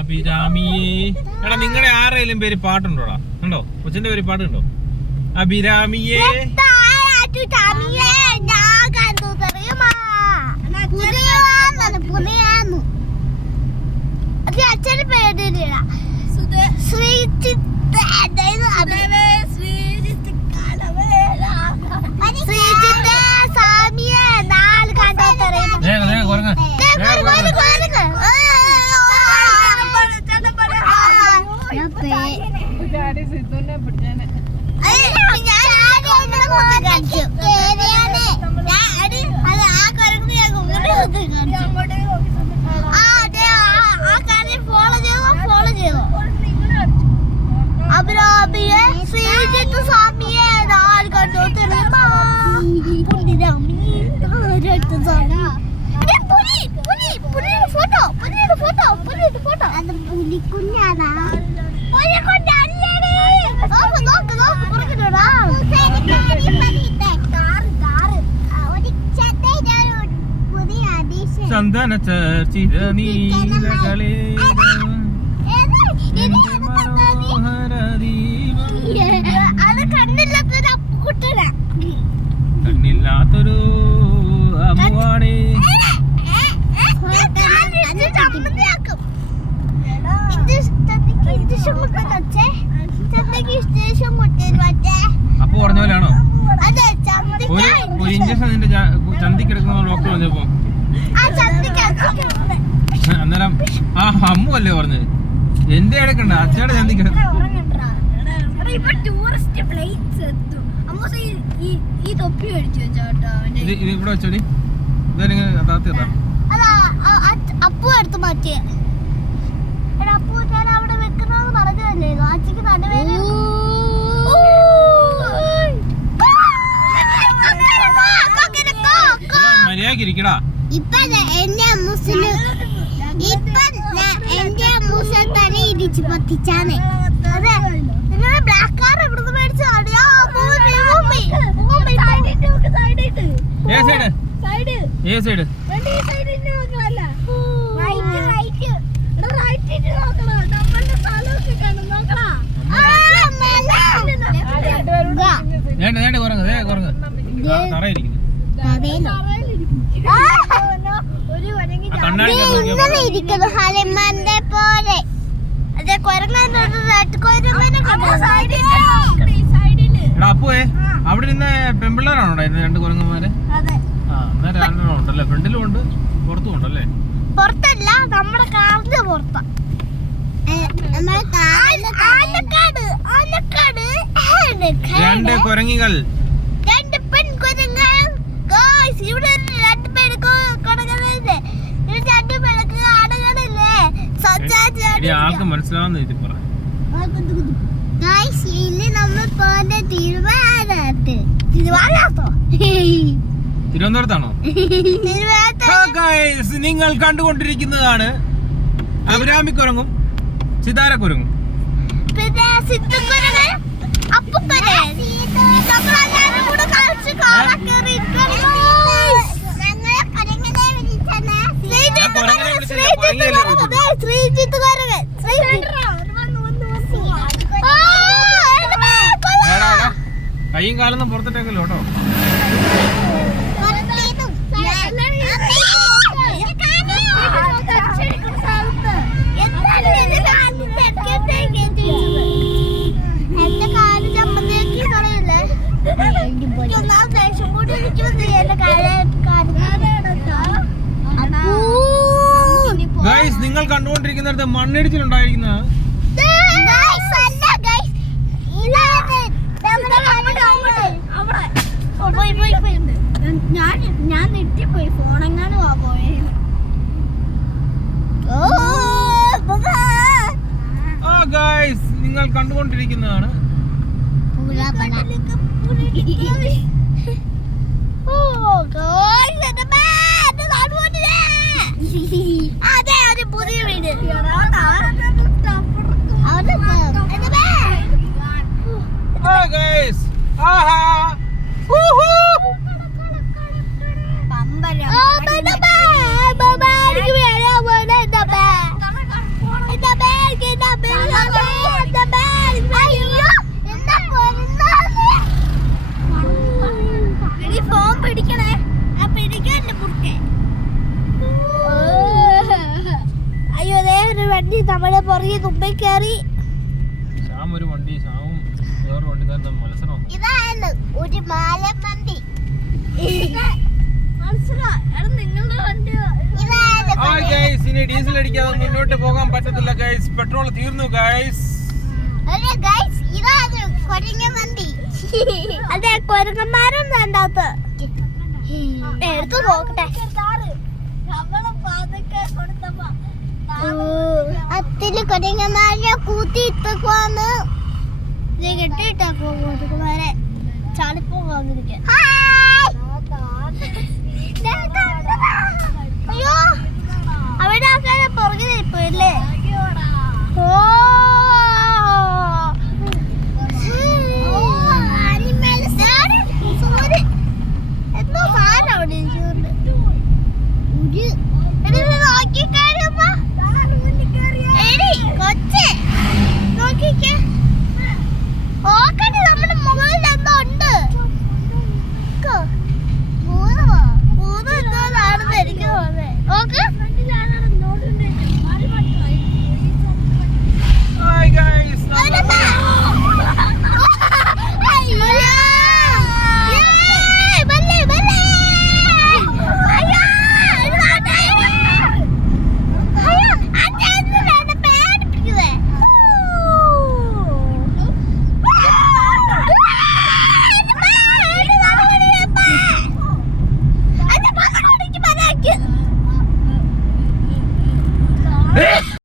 അഭിരാമിയേ. എടാ നിങ്ങളുടെ ആരെങ്കിലും പേര് പാട്ടുണ്ടോടാ? ഉണ്ടോ? കൊച്ചിന്റെ പേര് പാട്ടുണ്ടോ? അഭിരാമിയേ. അച്ഛന്റെ പേര് ശ്രീജിത്ത് സാമിയ നാല് കണ്ടോത്തറിയാം. അഭിരാമിയെ ശ്രീജിത്ത് സ്വാമിയെ നാല് കണ്ടോ തെളിയുമാ. ചന്ദന ചർച്ചിത നീലകളേ കണ്ണില്ലാത്തൊരു അമ്മുവാണേ. അപ്പൊ പറഞ്ഞ പോലെയാണോ? ഒരു ഇഞ്ചക്ഷൻ നിന്റെ ചന്തി കിടക്കുന്ന ഡോക്ടർ പറഞ്ഞപ്പോ അന്നേരം ആ അമ്മു അല്ലേ പറഞ്ഞത്? എന്റെ എടുക്കണ്ട, അച്ഛയുടെ ചന്തി കിടക്കും. ഇവിടെ വെച്ചോടി അപ്പു എടുത്ത് മാറ്റിയ അപ്പു ഞാൻ അവിടെ വെക്കുന്നത് പറഞ്ഞതല്ലേ ആച്ചിക്ക് തലവേദന. മര്യാദക്കിരിക്കടാ. ഇപ്പൊ എന്റെ അമ്മൂസിന് എന്റെ അമ്മൂസെ തന്നെ ഇടിച്ച് പൊത്തിച്ചാണ്. അതെ നിങ്ങളെ ബ്ലാക്ക് കാർ എവിടുന്ന് മേടിച്ചു? ഹലിമാന്റെ പോലെ അപ്പുവേ അവിടെ ഇരുന്ന പെമ്പിള്ളേരാണോ രണ്ട് കുരങ്ങന്മാര്? രണ്ടെണ്ണം ഉണ്ടല്ലേ? ഫ്രണ്ടിലും ഉണ്ട് പുറത്തും ഉണ്ടല്ലേ? പുറത്തല്ല, നമ്മുടെ കാറിന്റെ പുറത്താ. രണ്ട് കുരങ്ങികൾ, രണ്ട് പെൺകുരങ്ങൾ. ഇവിടെ രണ്ട് പെൺകുരങ്ങളില്ലേ? രണ്ട് പെൺകുരങ്ങ് ആടുകളില്ലേ? ആൾക്ക് മനസ്സിലാവുന്ന രീതി പറ. ഇനി നമ്മൾ പോകുന്ന തിരുവനന്തപുരത്താണോ? നിങ്ങൾ കണ്ടുകൊണ്ടിരിക്കുന്നതാണ് അഭിരാമിക്കുരങ്ങും ചിതാരക്കുരങ്ങും. പിന്നെ കയ്യും കാലൊന്നും പുറത്തിട്ടേക്കല്ലോ കേട്ടോ. നിങ്ങൾ കണ്ടുകൊണ്ടിരിക്കുന്നിടത്ത് മണ്ണിടിച്ചിലുണ്ടായിരിക്കുന്ന ഞാൻ നെറ്റിപ്പോയി. ഫോണെങ്ങാനും പോയേ. നിങ്ങൾ കണ്ടുകൊണ്ടിരിക്കുന്നതാണ് അതെ ഒരു പുതിയ വീട്. വണ്ടി നമ്മുടെ പുറകെ മുമ്പിൽ കയറി. ശ്യാം ഒരു വണ്ടി, ശ്യാമും വേറൊരു വണ്ടിക്കാരൻ്റെ മത്സരം. ഇതാണ് ഒരു മാലവണ്ടി. ഇനി ഡീസൽ അടിക്കാതെ മുന്നോട്ട് പോകാൻ പറ്റത്തില്ല ഗൈസ്. പെട്രോൾ തീർന്നു ഗൈസ്. ഇതാണ് കൊരങ്ങവണ്ടി. അതെ, കൊരങ്ങന്മാരുണ്ട് അതിൻ്റെ അകത്ത്. എടുത്തു നോക്കട്ടെ. അത്തില് കൊരങ്ങന്മാരെ കൂട്ടിയിട്ടേക്കുവാന്ന്. കെട്ടിയിട്ടേക്കോ കൊരങ്ങന്മാരെ ചാടിപ്പോകാതിരിക്കാൻ. അയ്യോ, അവിടെ ആൾക്കാരെ പുറകിൽ പോയില്ലേ?